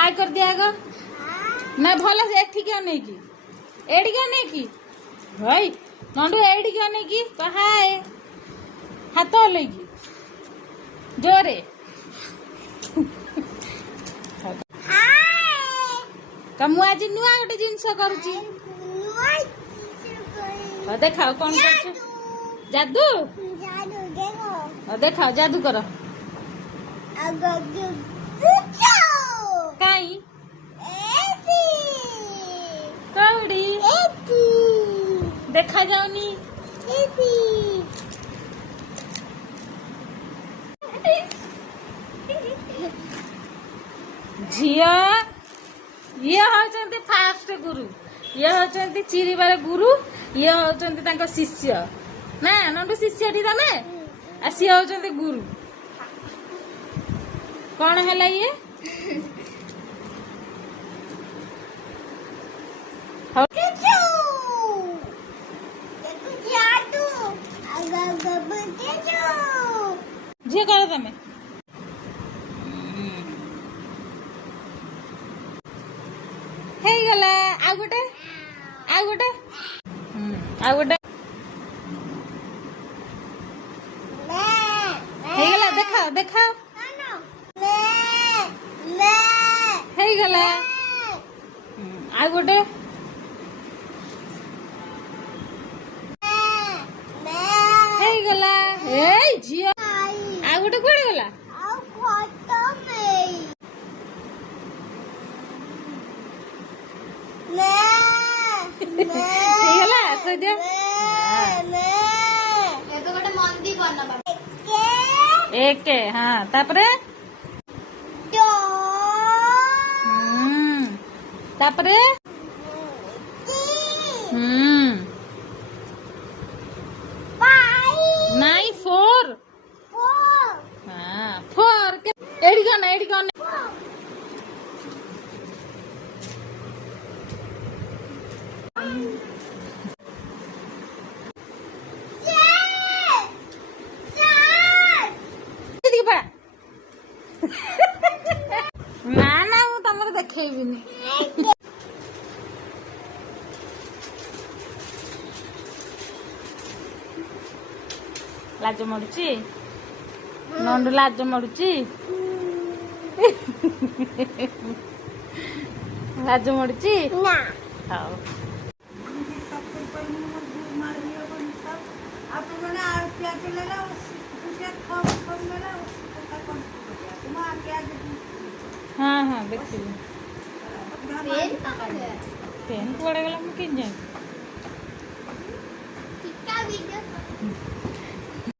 हाय कर दिया आग ना भल से एठी क्या नहीं की एडी क्या नहीं की भाई नंदू एडी क्या नहीं की तो हाय हाथ लेगी जोरे कमु आज नुआ गोटे जिनस करूची देखाओ कौन कर जादू देखाओ जादू कर कहीं कौड़ी देखा जाऊनी झिया ये होचंती फास्ट गुरु ये होचंती चिरिबार गुरु ये होचंती तांको शिष्य ना नंदू शिष्य टी तमे आ सी होचंती गुरु कौन है ये झिया कर तमे हे गला आ गोटे आ गोटे आ गोटे हे गला देखाओ देखाओ हे गला आ गोटे हे गला ए झिया आ गोटे कोड़े गला ହେଇଗଲା କହିଦିଅ ଏକ ହଁ ତାପରେ ତାପରେ ନାଇଁ ଫୋର ଫୋର ଏଠି କଣ ଏଠି କଣ ନା ନା ମୁଁ ତମର ଦେଖେଇବିନି ଲାଜ ମାଡୁଛି ନଣ୍ଡୁ ଲାଜ ମାଡୁଛି ଲାଜ ମାଡୁଛି ହଉ हाँ हाँ देखिए पेन कुआड़े गला मुझे